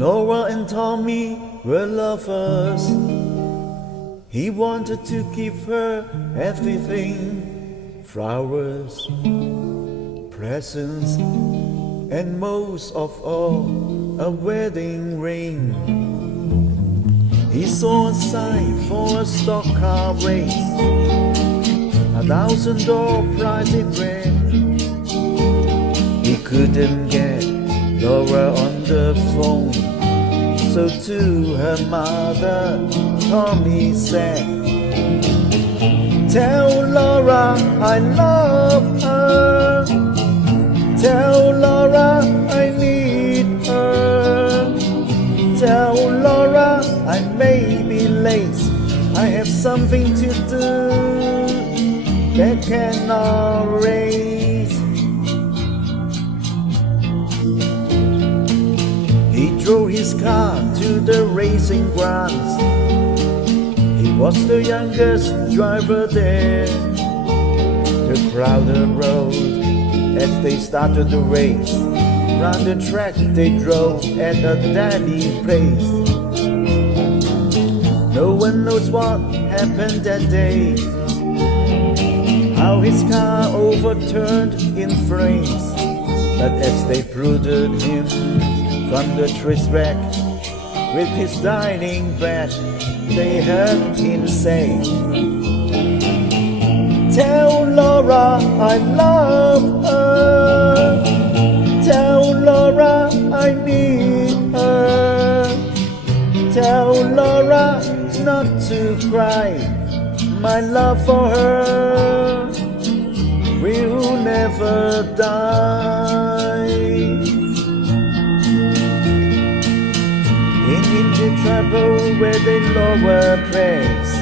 Laura and Tommy were lovers. He wanted to give her everything: flowers, presents, and most of all, a wedding ring. He saw a sign for a stock car race, $1,000 prize it ran. He couldn't get Laura on the phone, so to her mother, Tommy said, "Tell Laura I love her. Tell Laura I need her. Tell Laura I may be late. I have something to do that cannot wait." He drove his car to the racing grounds. He was the youngest driver there. The crowded road as they started the race. Round the track they drove at a deadly pace. No one knows what happened that day, how his car overturned in flames. But as they prodded him from the track with his dying breath, they heard him say, "Tell Laura I love her. Tell Laura I need her. Tell Laura not to cry. My love for her will never die." In the trouble where they lower praise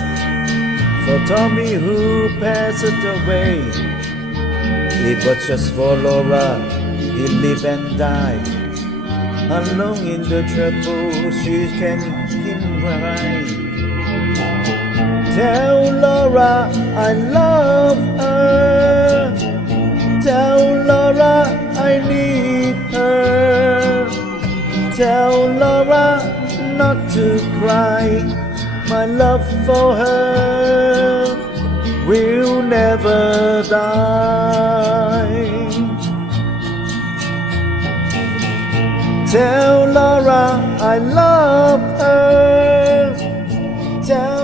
for Tommy who passed away, it was just for Laura. He lived and died alone in the trouble. She can him right. Tell Laura I love her. Tell Laura I need her. Tell Laura not to cry. My love for her will never die. Tell Laura I love her. Tell